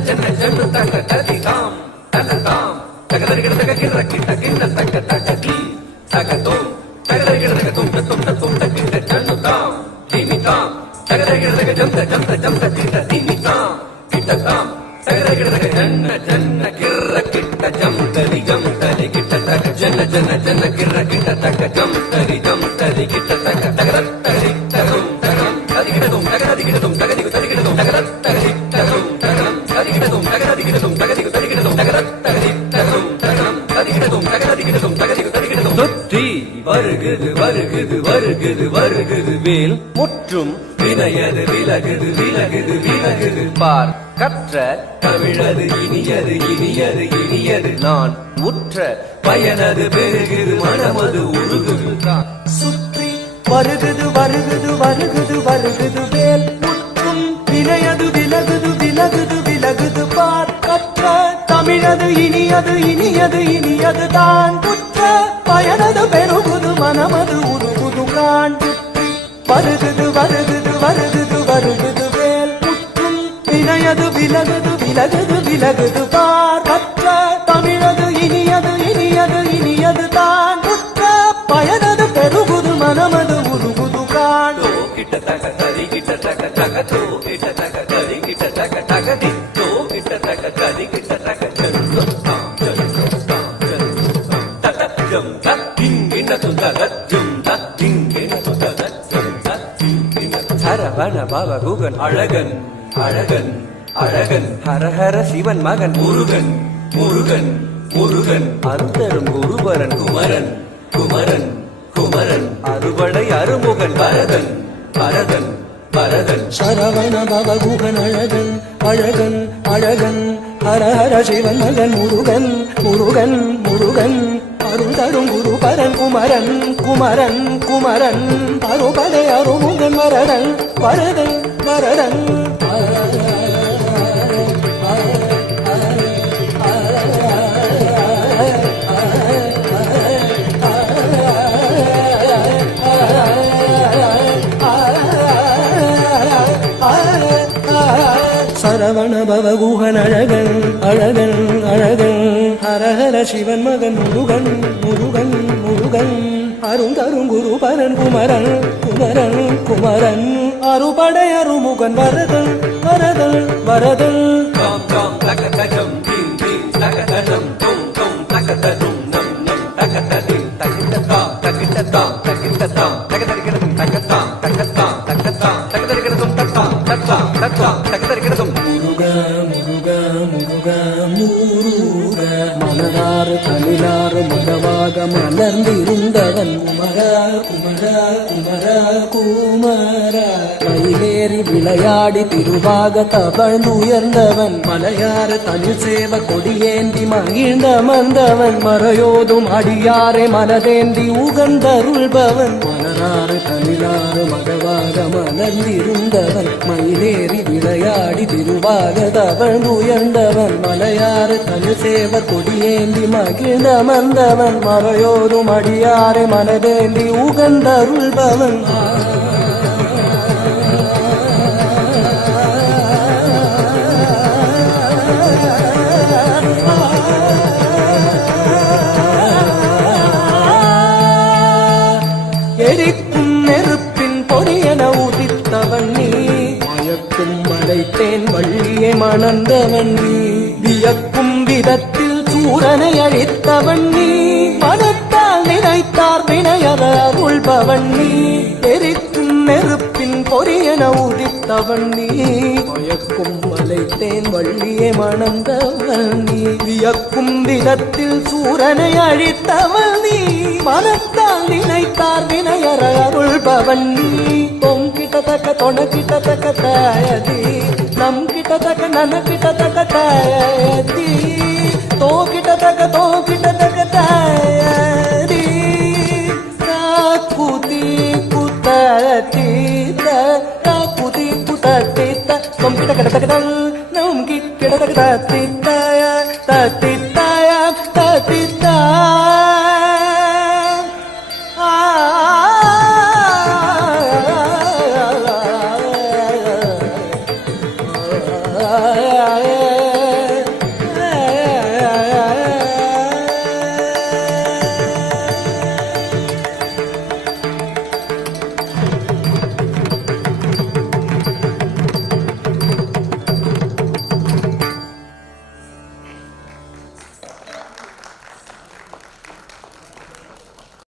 ஜன்ன ஜன்னு தக ததி தாம் தக தாம் தகதரி கிடதக கிர கிட்ட கிண்ண தக தக கி தக தோம் தகதரி கிடதக தும் தும் தும் கிட்ட ஜன்னு தாம் திமி தாம் தகதரி கிடதக ஜந்த ஜந்த ஜந்த கிட்ட திமி தாம் கிட்ட தாம் தகதரி கிடதக ஜன்ன ஜன்ன கிர கிட்ட ஜம் தரி கிட்ட தக ஜன்ன ஜன்ன ஜன்ன கிர கிட்ட தக ஜம் தரி கிட்ட தக தகதரி தகும் தகம் ததி கிடதும் தகதரி கிடதும் தகதி ததி கிடதும் தகதரி தகும் தகம் ததி கிடதும் தகதரி கிடதும் தகதி ததி கிடதும் தகதரி தகும் தகம் ததி கிடதும் தகதரி கிடதும் தகதி ததி கிடதும் தொற்றி வருகுது வருகுது வருகுது வருகுது வேல் முற்றும் வினையது விலகுது விலகுது விலகுது பார் கற்ற தமிழது இனியது இனியது இனியது நான் உற்ற பயனது பெருகுது மனமது உருகுது தான் சுற்றி வருகுது வருகுது வருகுது வருகுது வேல் முற்றும் வினையது விலகுது விலகுது விலகுது பார் கற்ற தமிழது இனியது இனியது இனியது தான் உற்ற பயனது பெருகுது மனமது உருகுது கான் வருகுது வருகுது வருகுது வருகுது வேல் முற்றும் வினையது விலகுது விலகுது விலகுது பார் கற்ற தமிழது இனியது இனியது இனியது தான் உற்ற பயனது பெருகுது மனமது உருகுது கான் கிட்ட தக தரி கிட்ட தக தக தோ கிட்ட தக தரி கிட்ட தக தக தி தோ கிட்ட தக தரி கிட்ட தக ஜன்னு தாம் ஜன்னு தாம் ஜன்னு தாம் தத ஜம் தத்திங் கிட்ட தக ஜம் தத்திங் கிட்ட தக ஜம் தத்திங் கிட்ட சரவண பவ குகன் அழகன் அழகன் அழகன் ஹரஹர சிவன் மகன் முருகன் முருகன் முருகன் அருந்தரும் குருபரன் குமரன் குமரன் குமரன் அறுபடை அருமுகன் பரதன் பரதன் பரதன் சரவண பவகுகன் அழகன் அழகன் அழகன் ஹரஹர சிவன் மகன் முருகன் முருகன் முருகன் அருந்தரும் குருபரன் குமரன் குமரன் குமரன் அறுபடை அருமுகன் வரதன் வரதன் வரதன் சரவண பவகுகன் அழகன் அழகன் அழகன் ஹரஹர சிவன் மகன் முருகன் முருகன் முருகன் அருந்தரும் குருபரன் குமரன் குமரன் குமரன் அறுபடை அருமுகன் வரதன் வரதன் வரதன் தாம் தாம் தக தகம் தீம் தீம் தக தகம் தொம் தொம் தக ததும் நம் நம் தக ததி தகிட்ட தாம் தகிட்ட தாம் தகிட்ட தாம் தகதரி கிடதும் தகத்தாம் தகத்தாம் தகத்தாம் தகதரி கிடதும் தத்தாம் தத்தாம் தத்தாம் தகதரி கிடதும் முருக முருக முருக முருக மலராறு தமிழாறு மதவாக மலர்ந்திருந்தவன் குமர குமர குமர குமர மயிலேறி விளையாடி திருவாக தவழ்ந்துயர்ந்தவன் மலையாறு தமிழ் சேவ கொடியேந்தி மகிழ்ந்த மந்தவன் மறையோதும் அடியாரை மனதேந்தி உகந்தருள்பவன் மலராறு தமிழாறு மதவாக மலர்ந்திருந்தவன் மயிலேறி விளையாடி திருவாக தவழ்ந்துயர்ந்தவன் மலையாறு தமிழ் சேவ கொடியேந்தி மகிழ்ந்த மந்தவன் மறையோதும் அடியாரை மனதேந்தி உகந்தருள்பவன் எரிக்கும் நெருப்பின் பொறியென உதித்தவன் நீ மயக்கும் மலைத்தேன் வள்ளியை மணந்தவன் நீ வியக்கும் விதத்தில் சூரனை அழித்தவன் நீ மனத்தால் நினைத்தார் வினையற அருள்பவன் நீ எரிக்கும் நெருப்பின் பொறியென உதித்தவன் நீ மயக்கும் மலைத்தேன் வள்ளியை மணந்தவன் நீ வியக்கும் விதத்தில் சூரனை அழித்தவன் நீ மனத்தால் நினைத்தார் வினையற அருள்பவன் நீ தொம் கிட்டத்தக்க தொண கிட்டத்தக்க தயதி நம் கிட்டத்தக்க நன கிட்டத்தக்க தயதி தோ கிட்டத்தக்க தயதி குதி குத்தீத குதி குத்தீத தொம் கிட்ட கிடத்தக்க நம் கிட்டத்தக்க